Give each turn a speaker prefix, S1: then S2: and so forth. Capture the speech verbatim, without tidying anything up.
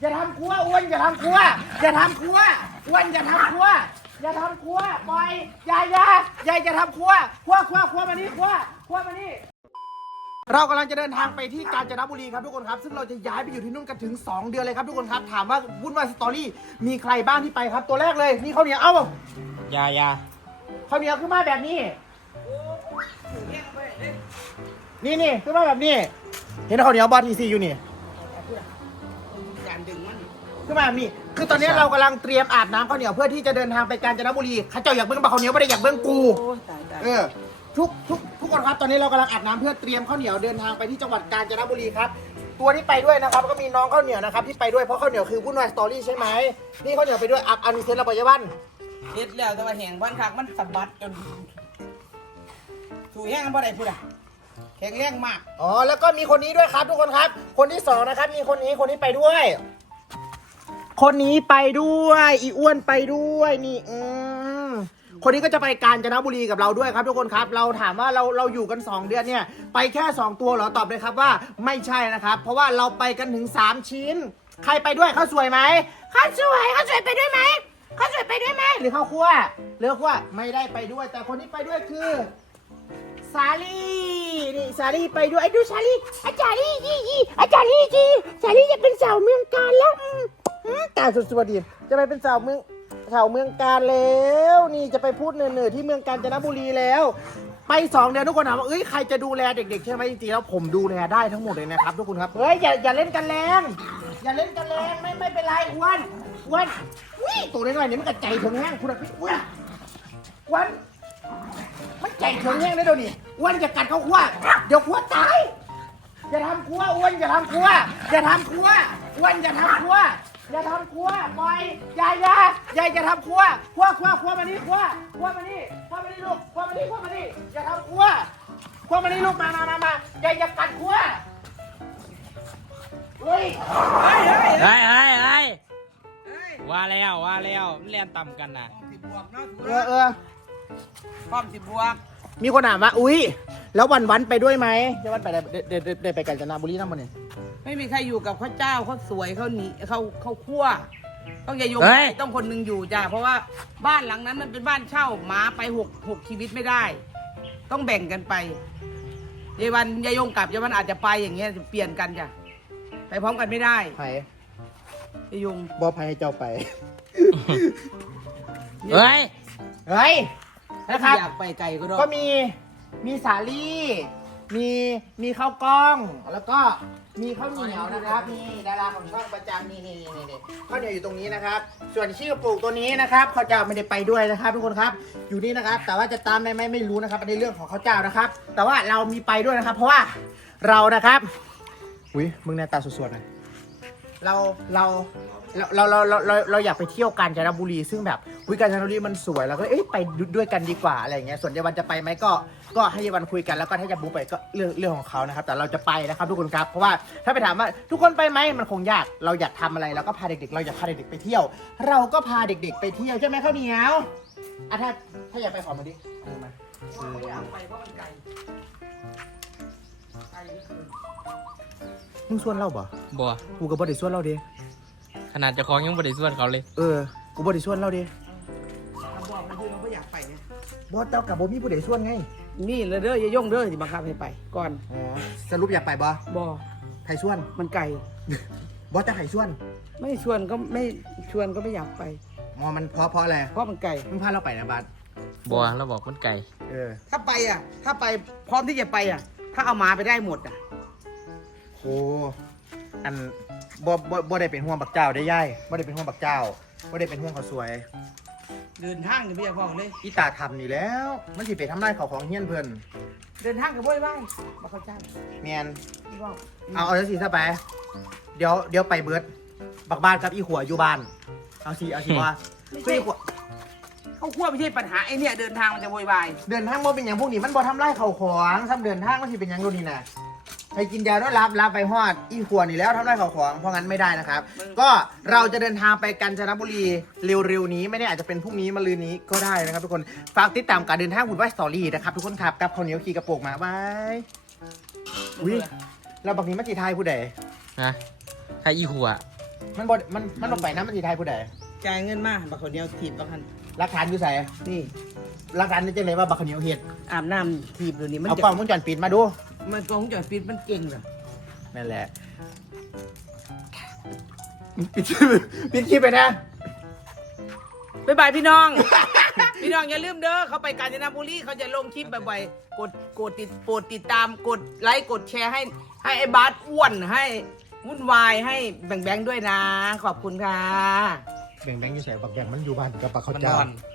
S1: อย่าทำครัวอ้วนอย่าทำครัวอย่าทำครัวอ้วนอย่าทำครัวอย่าทำครัวปล่อยอย่าอย่าอย่าอย่าทำครัวครัวครัวครัวมานี่ครัวครัวมานี่เรากำลังจะเดินทางไปที่กาญจนบุรีครับทุกคนครับซึ่งเราจะย้ายไปอยู่ที่นู่นกันถึงสองเดือนเลยครับทุกคนครับถามว่าวุ่นวายสตอรี่มีใครบ้างที่ไปครับตัวแรกเลยนี่ข้าวเหนียวเอ้า
S2: อยาอยา
S1: ข้าวเหนียวขึ้นมาแบบนี้นี่นี่ขึ้นมาแบบนี้เห็นข้าวเหนียวบอทีซีอยู่นี่ขึ้นมาแบบนี้คือตอนนี้เรากำลังเตรียมอาบน้ำข้าวเหนียวเพื่อที่จะเดินทางไปกาญจนบุรีข้าเจ้าอยากเบิ้งบะข้าวเหนียวไม่ได้อยากเบิ้งกูเออทุกทุกทุกคนครับตอนนี้เรากำลังอาบน้ำเพื่อเตรียมข้าวเหนียวเดินทางไปที่จังหวัดกาญจนบุรีครับตัวที่ไปด้วยนะครับก็มีน้องข้าวเหนียวนะครับที่ไปด้วยเพราะข้าวเหนียวคือวุ่นวายสตอรี่ใช่ไหมนี่ข้าวเหนียวไปด้วยอัพอันนี้เซนระเบิดยาบ้าน
S3: เฮ็ดแล้วแต่ว่าแห้งบ้านคักมันสะบัดจนถูแห้งบ่ได้พูดอ่ะแข็งแรงมาก
S1: อ๋อแล้วก็มีคนนี้ด้วยครับทุกคนครับคนที่สองนะครับมีคนนี้คนนี้ไปด้วย คนนี้ไปด้วยอีอ้วนไปด้วยนี่อืมคนนี้ก็จะไปกาญจนบุรีกับเราด้วยครับทุกคนครับเราถามว่าเราเราอยู่กันสองเดือนเนี่ยไปแค่สองตัวเหรอตอบเลยครับว่าไม่ใช่นะครับเพราะว่าเราไปกันถึงสามชิ้นใครไปด้วยเขาสวยไหมเขาสวยเขาสวยไปด้วยไหมเขาสวยไปด้วยไหมหรือเขาคั่วหรือคั่วไม่ได้ไปด้วยแต่คนที่ไปด้วยคือสาลีนี่สาลีไปด้วยไอ้ดูสาลีอาจารย์ลีจีจีอาจารย์ลีจีสาลีจะเป็นสาวเมืองกาญแล้วตาสุดสวัสดีจะไปเป็นสาวเมืองสาวเมืองกาญแล้วนี่จะไปพูดเนื่อยๆที่เมืองกาญจนบุรีแล้วไปสองเดือนทุกคนถามว่าเอ้ยใครจะดูแลเด็กๆใช่ไหมจริงๆแล้วผมดูแลได้ทั้งหมดเลยนะครับทุกคนครับเฮ้ยอย่าอย่าเล่นกันแรงอย่าเล่นกันแรงไม่ไม่เป็นไรอ้วนอ้วนวิ่งตัวน้อยๆนี่มันกระใจถึงแห้งคุณพี่อ้วนอ้วนมันใจถึงแห้งได้เดี๋ยวนี้อ้วนอย่ากัดเขาขั้วเดี๋ยวขั้วตายอย่าทำขั้วอ้วนอย่าทำขั้วอย่าทำขั้วอ้วนอย่าทำขั้วอย่าทำขั้วปล่อยอย่าอย่าอย่าอย่าทำขั้วขั้วขั้วขั้วมานี่ขั้วขั้วมานี่ขั้วมานี่ลูกขั้วมานี่ขั้วมานี่อย่าทำขั้วขั้วมานี่ลูกมามามามาอย่าอย่ากัดขั้วเฮ้ยเฮ้ย
S2: เฮ้ยเฮ้ยเฮ้ยว่าแล้วว่าแล้วมันเรียนต่ำกันนะ
S1: เออเออ
S3: ความสิบวก
S1: มีคนถามว่าอุ้ยแล้ววันวันไปด้วยไหมจะวันไปได้ได้ได้ได้ไปกาญจนบุรีนั่งบนเนี่ย
S3: ไม่มีใครอยู่กับข้าเจ้าเขาสวยเขาหนีเขาเขาคั่วต้องอย่าโยงต้องคนหนึงอยู่จ้ะเพราะว่าบ้านหลังนั้นมันเป็นบ้านเช่าหมาไปหกหกชีวิตไม่ได้ ต้องแบ่งกันไปยายวันยายยงกลับยายวันอาจจะไปอย่างเงี้ยเปลี่ยนกันจ้ะไปพร้อมกันไม่ได้
S1: ไผ่
S3: ยายยง
S1: บอไผ่ให้เจ้าไป
S2: เฮ้ย
S1: เฮ้ยนะครับ
S3: อยากไปไกลก็ได้
S1: ก็มีมีสาลี่มีมีข้าวกล้องแล้วก็มีข้าวเหนียวนะครับนี่ดาราของช่องประจำนี่นี่นี่นี่ข้าวเหนียวอยู่ตรงนี้นะครับ ส่วนชื่อปลูกตัวนี้นะครับข้าวเจ้าไม่ได้ไปด้วยนะครับทุกคนครับอยู่นี่นะครับ แต่ว่าจะตามไม่ไม่ไม่รู้นะครับอันนี้เรื่องของข้าวเจ้านะครับ แต่ว่าเรามีไปด้วยนะครับ เพราะว่าเรานะครับอุ้ยมึงในตาสวดๆหน่อยเราเราเราเราเราเราเราอยากไปเที่ยวกาญจนบุรีซึ่งแบบวิกาญจนบุรีมันสวยแล้วก็เอ๊ะไปด้วยกันดีกว่าอะไรอย่างเงี้ยส่วนยายวันจะไปไหมก็ก็ให้ยายวันคุยกันแล้วก็ถ้ายายบูไปก็เรื่องเรื่องของเขานะครับแต่เราจะไปนะครับทุกคนครับเพราะว่าถ้าไปถามว่าทุกคนไปไหมมันคงยากเราอยากทำอะไรเราก็พาเด็กๆเราอยากพาเด็กๆไปเที่ยว เราก็พาเด็กๆไปเที่ยวใช่ไหมข้าวเหนียวอ่ะถ้าถ้าอยากไปขอมาดิเออมาเออ
S3: อยากไปเพราะมันไกลไกลเหลือเกิน
S1: มึงส่วนเราบ่
S2: บัว
S1: กูก็บ่ได้ส่วนเราดิ
S2: ขนาดเจ้าของยังบริสุทธิ์เขาเลย
S1: เออกูบ่ได้ส่วนเราดิ
S3: ทำบอกมันคือเราก็อยากไปเนี่ย
S1: บ่เจ้ากับบ่มีผู้ใดส่วนไง
S3: นี่เลยเด้อยายยงเด้อที่บังคับให้ไปก่อน
S1: อ๋อสรุปอยากไปบ่
S3: บอ
S1: ไผ่ส่วน
S3: มันไกล
S1: บ่จะไผ่ส่วน
S3: ไม่ชวนก็ไม่ชวนก็ไม่อยากไป
S1: อ๋อมันเพราะเพราะอะไร
S3: เพราะมันไกล
S1: มึงพาเราไปนะบาส
S2: บัวเราบอกมันไก่
S1: เออ
S3: ถ้าไปอ่ะ ถ้าไปพร้อมที่จะไปอ่ะ ถ้าเอาหมาไปได้หมดอ่ะ
S1: โอ้อันบ่บ่บ่ได้เป็นห่วงบักเจ้าได้ย่ายบ่ได้เป็นห่วงบักเจ้าบ่ได้เป็นห่วงเขาสวย
S3: เดินทางนี่ไม่อยากบอกเลย
S1: อีตาทำนี่แล้ว มันสิไปทำลายเขาของเฮียนเพิ่น
S3: เดินทางกับบ่อยบ้างมาเข้าใจ
S1: แม่น
S3: ไม่บอก
S1: เอาเอาจังซี่ซะไป เดี๋ยวเดี๋ยวไปเบิดบักบ้านกับอีหัวอยู่บ้าน เอาสิเอาสิว่า
S3: ไม่
S1: คือ
S3: ใช่
S1: อีหัว
S3: เขาขั้วไม่ใช่ปัญหาไอ้เนี่ยเดินทางมันจะโวยวาย
S1: เดินทางบ่เป็นหยังพวกนี้มันบ่ทำลายเขาของซ้ำเดินทางมันสิเป็นหยังโดนนี่น่ะให้กินยาด้วยรับรับไปฮอดอีหัวนี่แล้วทำลายเขาของเพราะงั้นไม่ได้นะครับ ก็เราจะเดินทางไปกาญจนบุรีเร็วๆนี้ไม่แน่อาจจะเป็นพรุ่งนี้มะรืนนี้ก็ได้นะครับทุกคนฝากติดตามการเดินทางหุ่นไหวสตอรี่นะครับทุกคนครับกับข้าวเหนียวขี่กระโปรงมาบายอุ้ยเราบักนี้มาจีไทยผู้ใด
S2: นะถ้าอีหัว
S1: มันบดมันมันลงไปน้ำมันสีไทยผู้ใด
S3: จ่ายเงินมาบักเขาวเหนียวถีบบักคัน
S1: รักฐานอยู่ใส่
S3: นี่
S1: รักฐานนี่จะเลยว่าบักขาวเหนียวเห็ด
S3: อาบน้ำถีบตัวนี้มัน
S1: เอา
S3: จะ
S1: กล้องวงจรปิดมาดู
S3: มันกล้องวงจอดปิดมันเก่งเหรอ
S1: นั่นแหละปิดคลิปปิดคลิปไปนะ
S3: บ๊ายบายพี่น้อง พี่น้องอย่าลืมเด้อเขาไปกาญจนบุรีเขาจะลงคลิปบ่อยๆกดกดติดโปรดติดตามกดไลค์กดแชร์ให้ให้ไอ้บาสอ้วนให้วุ่นวายให้แบ่งๆด้วยนะ ขอบคุณค่ะ
S1: แบ่งแบ่งอยู่ใส่บักแบ่งมันอยู่บ้านกับบักข้าว
S3: มัน
S1: เจ้า
S3: นอน